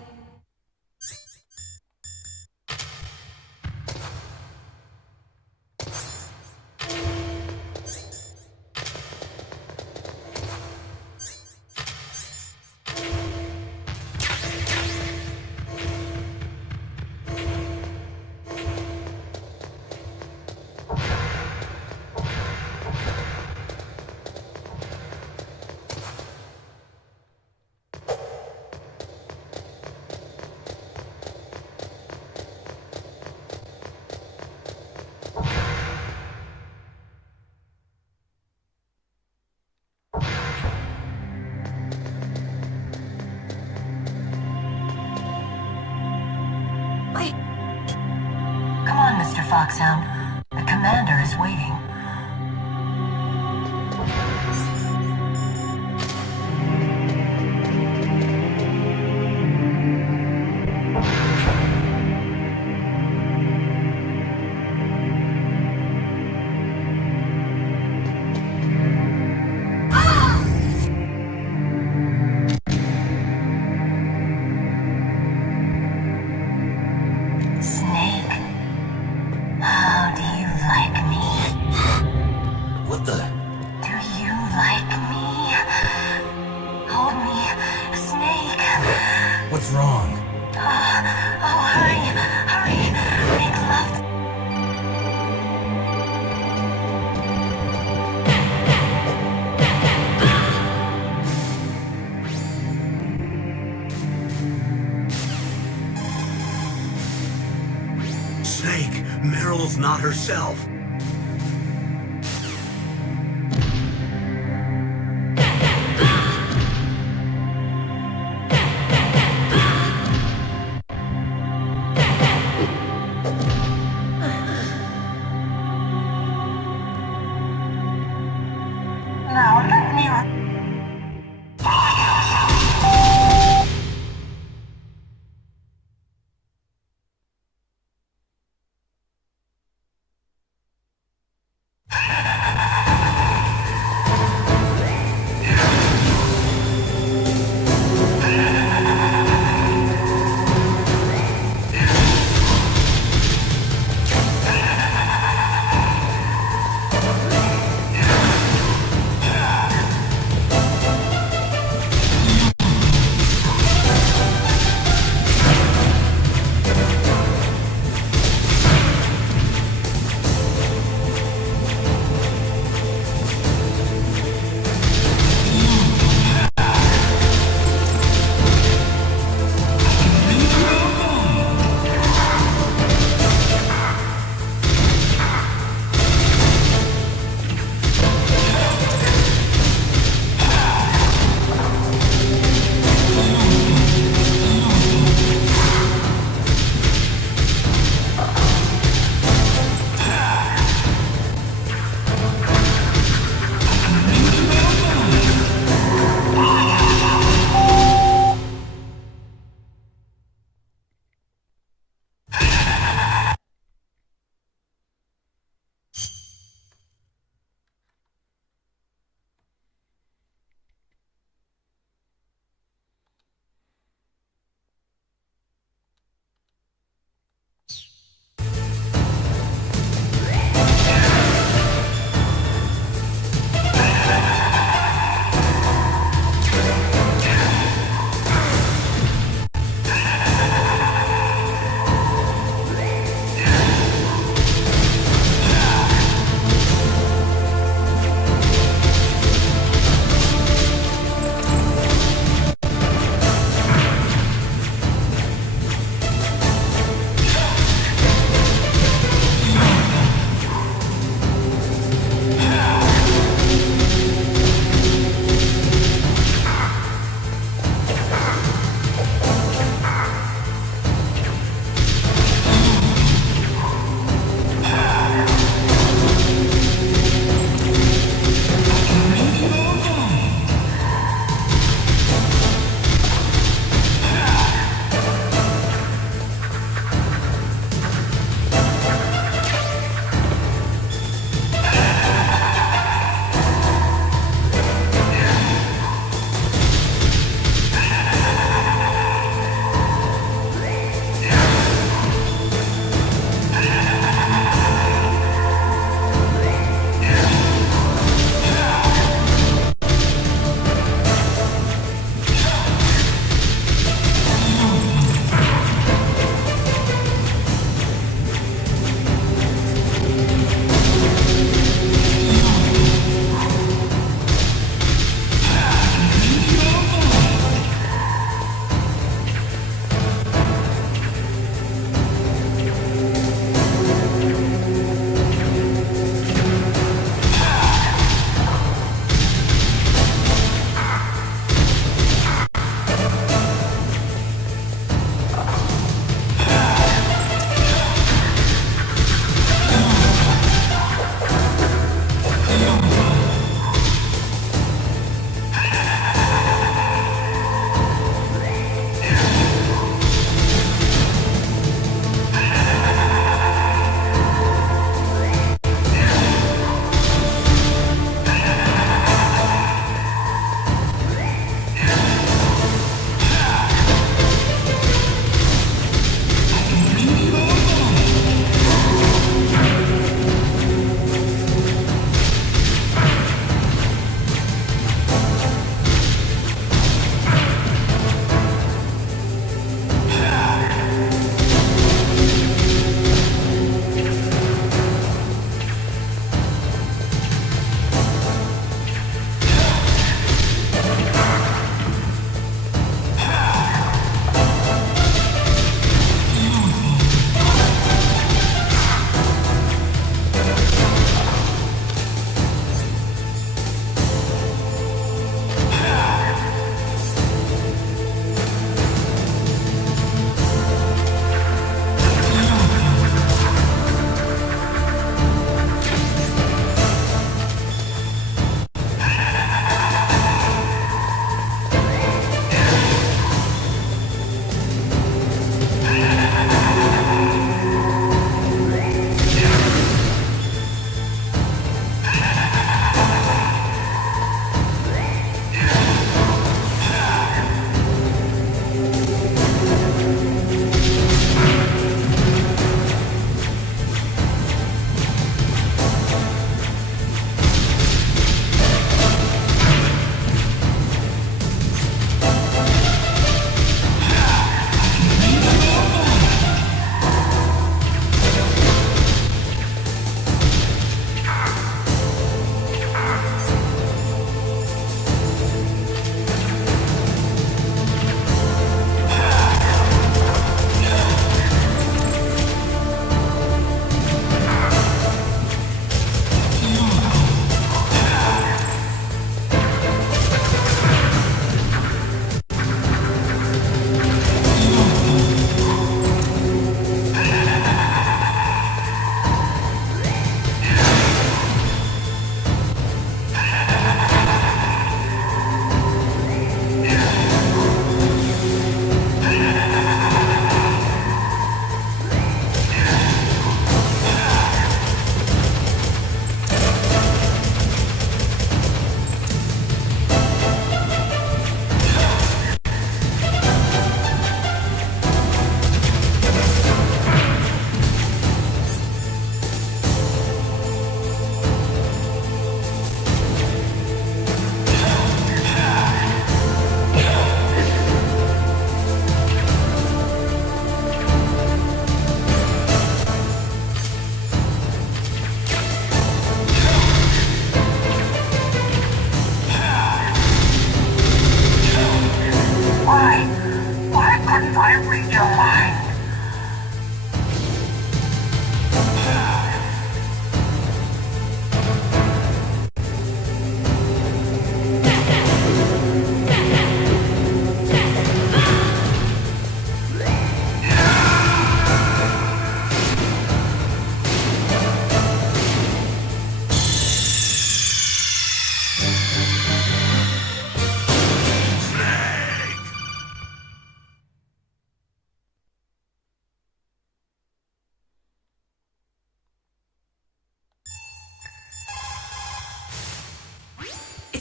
Come on, Mr. Foxhound. The commander is waiting. Snake, how do you like me? What the? Do you like me? Hold me, Snake. What's wrong? Oh, hurry, hurry. Make love. Snake, Meryl's not herself. Now let me...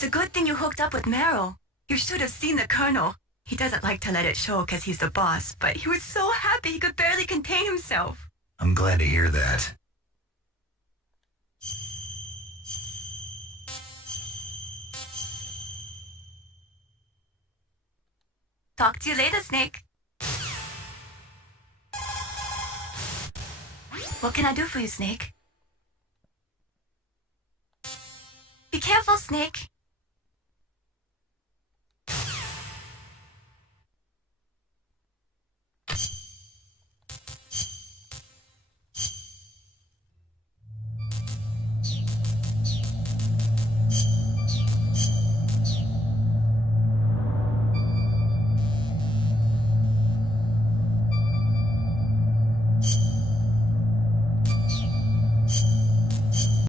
a good thing you hooked up with Meryl. You should have seen the Colonel. He doesn't like to let it show because he's the boss, but he was so happy he could barely contain himself. I'm glad to hear that. Talk to you later, Snake. What can I do for you, Snake? Be careful, Snake.